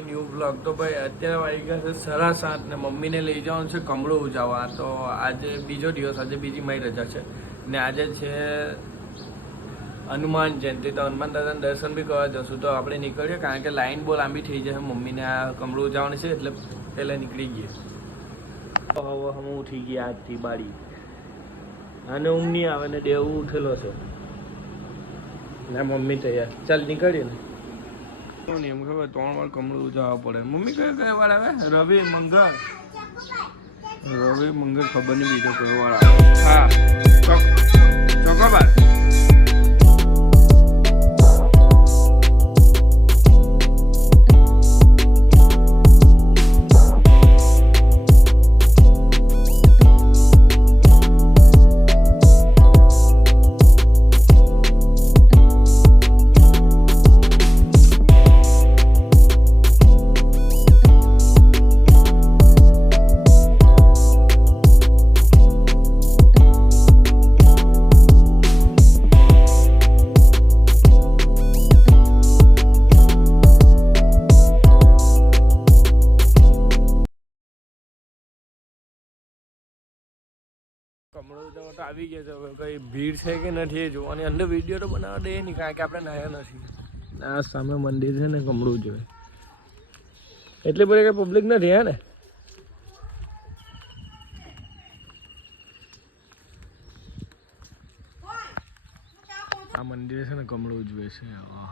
My new blog. તો ભાઈ અત્યારે વાગી ગયા છે 7:30 ને મમ્મીને લઈ જવાનું છે કમળો ઉજાવવા. તો આજે બીજો દિવસ, આજે બીજી મારી રજા છે ને આજે છે હનુમાન જયંતિ. તો હનુમાન દાદાના દર્શન બી કરવા જશું. તો આપણે નીકળીએ કારણ કે લાઈન બહુ લાંબી થઈ જાય. મમ્મીને આ કમળો ઉજાવવાની છે એટલે પહેલાં નીકળી ગઈએ. હવે હું ઉઠી ગયા આજથી બાળી અને ઊંઘ નહીં આવે ને દેવું ઉઠેલો છે ને મમ્મી તૈયાર. ચાલ નીકળીએ ને. એમ ખબર 3 વાર કમળું ઉજાવવા પડે. મમ્મી કયા વાર આવે? રવિ મંગળ ખબર નહીં બીજો કયો વાર આવે. હા ચોકોબાર. કમળો ઉજાવવા તો આવી ગયા છે. હવે કઈ ભીડ છે કે નથી એ જોવાની. અંદર વિડીયો તો બનાવવા દે નહીં કારણ કે આપણે નાયા નથી. આ સામે મંદિર છે ને કમળું જોઈએ એટલે બધી કઈ પબ્લિક નથી હે ને. આ મંદિર છે ને કમળું ઉજવે છે.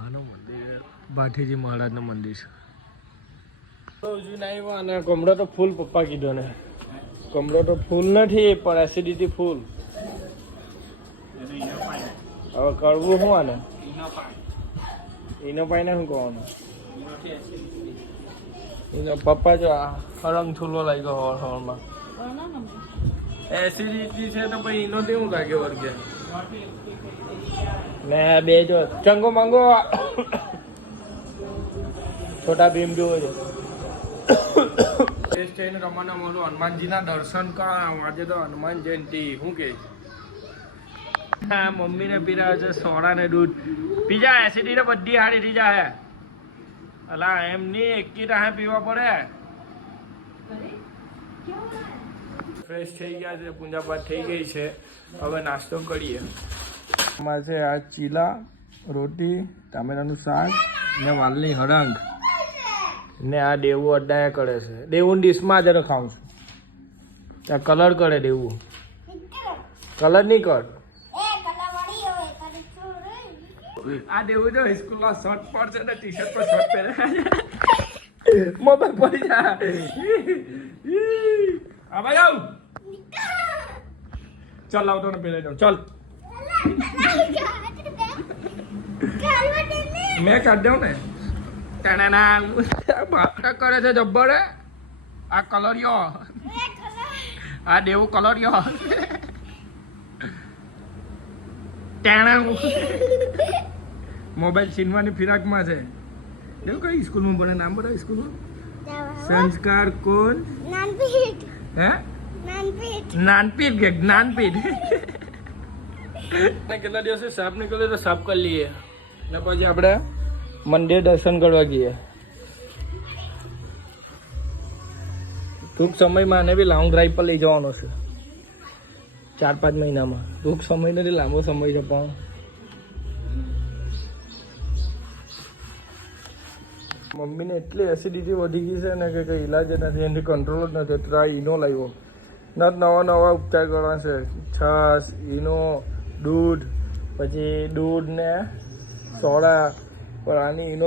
આનું મંદિર ભાઠીજી મહારાજનું મંદિર છે. ઉજવીને આવ્યા અને કમળો તો ફૂલ પપ્પા કીધો ને. કમળો તો ફૂલ નથી પણ એસિડિટી ફૂલ. હવે કરવું શું આને? એનો પાઈને શું કહેવાનું? એનો પપ્પા જો રંગ છૂલો લાગ્યો હવામાં. એસિડિટી છે તો પછી એનો કેવું લાગે વર્ગે ને બે જો ચંગો મંગો છોટા ભીમ જોવો છે. રમવાના મોડું હનુમાનજીના દર્શન કરાવ. આજે તો હનુમાન જયંતિ. શું કે હા મમ્મીને પીરાવે છે સોડા ને દૂધ. પીજા એસિડિટી બધી હારી થઈ જાય. અલા એમ નહીં એકી રાહે પીવા પડે. ફ્રેશ થઈ ગયા છે, પૂજા પાઠ થઈ ગઈ છે. હવે નાસ્તો કરીએ. એમાં છે આ ચીલા, રોટી, ટામેટાનું શાક ને વાલની હળંગ ને આ દેવું અડાયા કરે છે. દેવું ડીશમાં જ ખાઉં છું. ત્યાં કલર કરે દેવું. કલર નહીં કર. આ દેવું જો સ્કૂલમાં શર્ટ પર છે ને ટી શર્ટ પર શર્ટ પહેરે. મોબાઈલ પડી જાય. આ ભાઈ આવ. ચાલ લાવ તો પહેરાઈ દઉં. ચાલ મેં કાઢ દઉં ને. કરે છે જબ્બર. આ કલરિયો આ દેવું કલરિયો મોબાઈલ છીનવાની ફિરાકમાં છે. દેવું કઈ સ્કૂલમાં ભણે? નામ બધા સ્કૂલમાં સંસ્કાર કોણ? હે જ્ઞાનપીઠ કે જ્ઞાનપીઠ. કેટલા દિવસે સાફ નીકળ્યો તો સાફ કરી લઈએ ને પછી આપણે મંદિર દર્શન કરવા ગઈએ. ટૂંક સમયમાં આને બી લોંગ ડ્રાઈવ પર લઈ જવાનો છે. 4-5 મહિનામાં. ટૂંક સમય નથી, લાંબો સમય છે પણ મમ્મીને એટલી એસિડિટી વધી ગઈ છે ને કે કંઈ ઈલાજ નથી, એનાથી કંટ્રોલ જ નથી. તો આ ઈનો લાવ્યો. નવા ઉપચાર કરવા છે. છાશ, ઈનો, દૂધ, પછી દૂધ ને સોડા. પણ આની એનો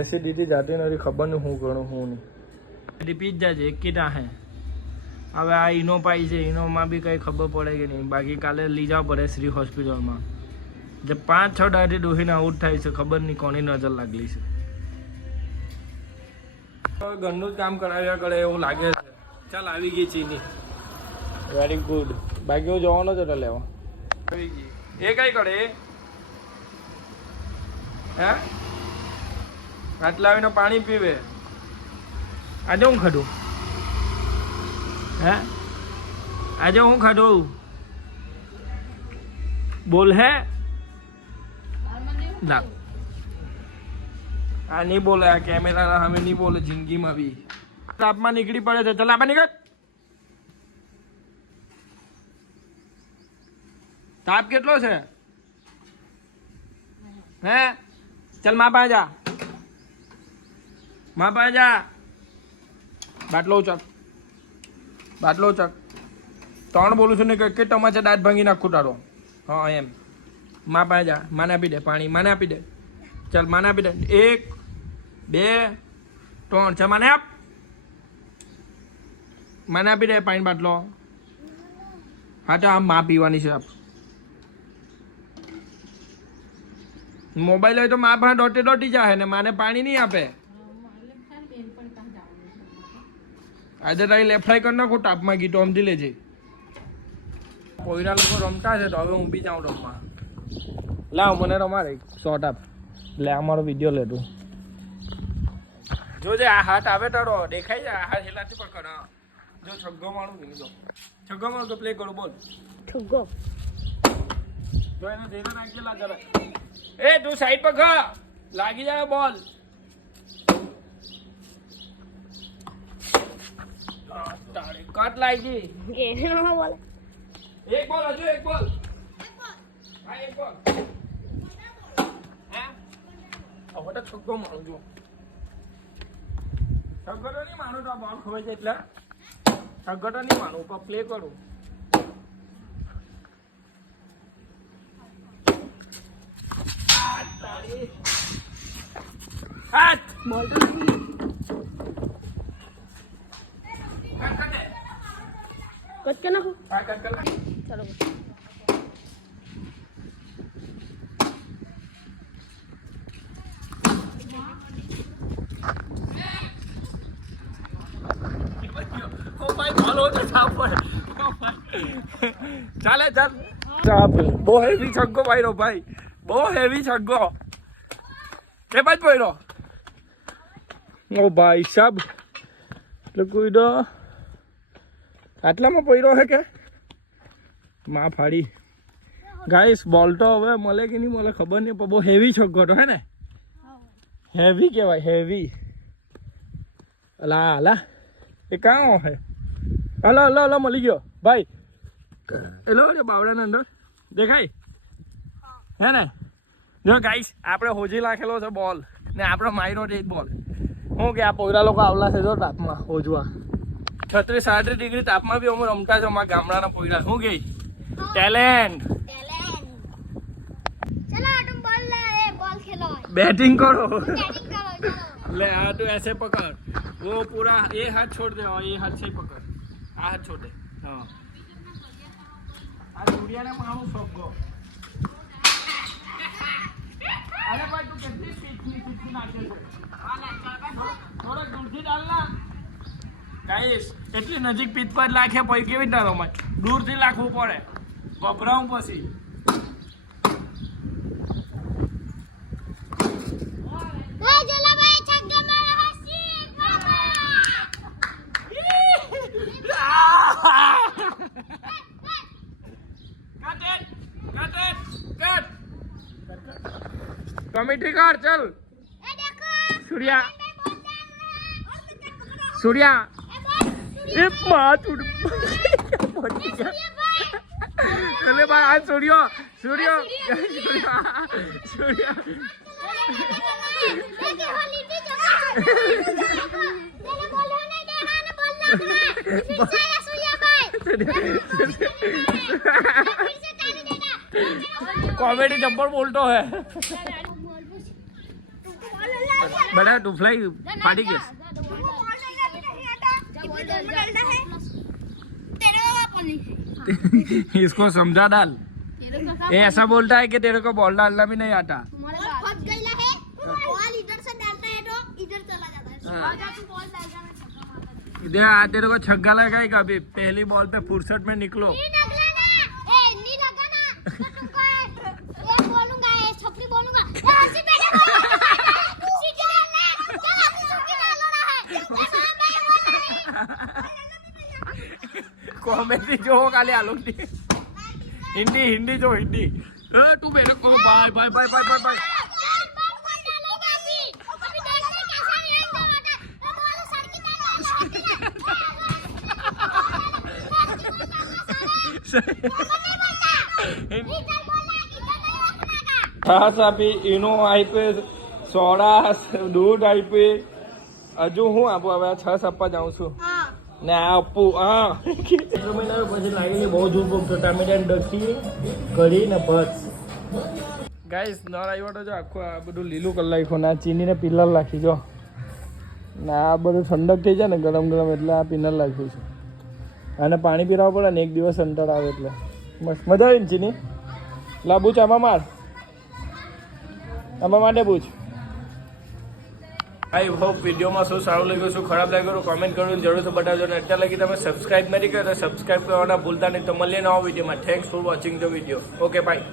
એસિડિટી જાતી નથી. ખબર નહીં શું કરું શું નહીં. પીઝા છે એક કીધા હે. હવે આ ઈનો પાઈ છે. ઈનોમાં બી કંઈ ખબર પડે કે નહીં. બાકી કાલે લઈ જવા પડે શ્રી હોસ્પિટલમાં. જે 5-6 દાડથી ડોહીને આઉટ થાય છે. ખબર નહીં કોની નજર લાગેલી છે. ઘરનું જ કામ કરાવ્યા કરે એવું લાગે છે. ચાલ આવી ગઈ ચીની. Very good. બાકી હું જવાનો જ હતો લેવા. આવી ગઈ. એ કઈ કરે? હે આટલા આવીને પાણી પીવે. આજે હું ખાધું? હે આજે હું ખાધું? બોલ. હે ના આ નહીં બોલે, આ કેમેરા સામે નહીં બોલે જિંદગીમાં બી. તાપમાં નીકળી પડે છે. ચાલ આપણે નીકળ. તાપ કેટલો છે હે? ચાલ માં પાસે જા, માં પાસે જા. બાટલો ઉચક, બાટલો ઉચક. 3 બોલું છું ને કે ટમાચા દાંત ભાંગી નાખું તારો. હા એમ. માં પાસે જા, માને આપી દે પાણી, માને આપી દે. ચાલ માને આપી દે. 1 2 3. ચાલ માને આપ, માને આપી દે પાણી બાટલો. હા તો આમ માં પીવાની છે. આપ મોબાઈલ હોય તો માં પાસે દોટી જાય ને માને પાણી નહીં આપે. આજે તારી લેફ્ટ કરી નાખું ટાપમાં ગીતો સમજી લેજે. પોઈરા લોકો રમતા છે તો હવે હું બી જાઉં રમવા. લાવ મને રમાડે શોર્ટ આપ. લે અમારો વિડીયો લે તું. જોજે આ હાથ આવે તારો દેખાય છે. આ હાથ હેલાથી પકડ. જો છગ્ગો મારું નહીં. જો છગ્ગો મારું તો પ્લે કરું. બોલ છગ્ગો. જો એને ધીરે નાખેલા જરા. એ તું સાઈડ પર ખા, લાગી જાય બોલ. કટ લાગી. એક બોલ હજુ, એક બોલ. હા એક બોલ. હે હવે તો છગ્ગો મારું. જો છગ્ગો તો નહીં માનું તો બોલ ખવાય છે એટલે છગ્ગો તો નહીં માનું પણ પ્લે કરું. હાથ બોલ તો કટ કે નાખો. હા કટ કર. ચલો ચાલે ચાલ. બહુ હેવી છગ્ગો પાડ્યો ભાઈ, બહુ હેવી છગ્ગો. કે બાજ પડ્યો. ઓ ભાઈ સાહેબ એટલે કોઈ તો આટલામાં પડ્યો હે કે માં ફાડી. ગાઈસ બોલ તો હવે મળે કે નહીં મળે ખબર નહીં, પણ બહુ હેવી છગ્ગો તો હે ને. હેવી કહેવાય, હેવી. અલા અલા એ કાં હે? હલો હલો હલો મળી ગયો ભાઈ. એલો બાવડાના અંદર દેખાય હે ને. જો ગાઈસ આપણે હોજી નાખેલો છે બોલ ને આપણે માર્યો છે બોલ. શું કે આ પોયરા લોકો આવલા છે જો તાપમાં હોજવા. 36-38 ડિગ્રી તાપમાં બી અમે રમતા છે અમારા ગામડાના પોયરા. શું કે ટેલેન્ટ. बैटिंग करो. ले हाँ तो ऐसे पकड़. वो पूरा ये हाथ छोड़ दे और ये हाथ से पकड़. आ हाथ छोड़ दे. हाँ आ सूर्या ने मारू सबको. अरे भाई तू कितनी कितनी नाचे છે. થોડો દૂરથી ડાલના. ગાઈસ એટલી નજીક પીચ પર લાખે પછી કેવી રીતે રમાય? દૂરથી લાખવું પડે. ગભરાવું પછી. कमेटी कर चल. सूर्या सूर्या ए बात उड़. चले भाई आज सूर्यो सूर्यो सूर्या कॉमेडी जब्बर बोलतो है. बड़ा टूफलाई फाटी गया. इसको समझा डाल. ये ऐसा बोलता है कि तेरे को बॉल डालना भी नहीं आता. इधर आ तेरे को छक्का लगाएगा अभी. पहली बॉल पे फुर्सत में निकलो. कॉमेडी जो काले आलोक हिंदी हिंदी जो हिंदी. तू मेरे को bye bye bye bye bye bye. છાસ આપી, ઈનો આપે, સોડા, દૂધ આપી. હજુ હું આપું? હવે છાસ આપવા જાઉં છું ને આ આપું. હા મહિના પછી લાગેલી બહુ ધૂપ ટામેટા ડકી કઢી ને ભાત. ગાઈસ નર આવ્યો તો જો આખું આ બધું લીલું કરી નાખ્યું ને આ ચીનીને પિલર રાખી જો ને આ બધું ઠંડક થઈ જાય ને ગરમ ગરમ એટલે આ પિલર રાખ્યું છે. અને પાણી પીરાવવું પડે ને એક દિવસ અંતર આવે એટલે મસ્ત મજા આવી ને ચીની. લા બૂચ આમાં માર, આમાં માટે પૂછ. આઈ હોપ વિડીયોમાં શું સારું લાગ્યું, શું ખરાબ લાગ્યું કોમેન્ટ કરીને જરૂરથી બતાવજો. અને અત્યાર લગી તમે સબસ્ક્રાઇબ નથી કર્યો તો સબસ્ક્રાઇબ કરવાના ભૂલતા નહીં. તો મળીએ નવા વિડીયોમાં. Thanks for watching the video. Okay bye.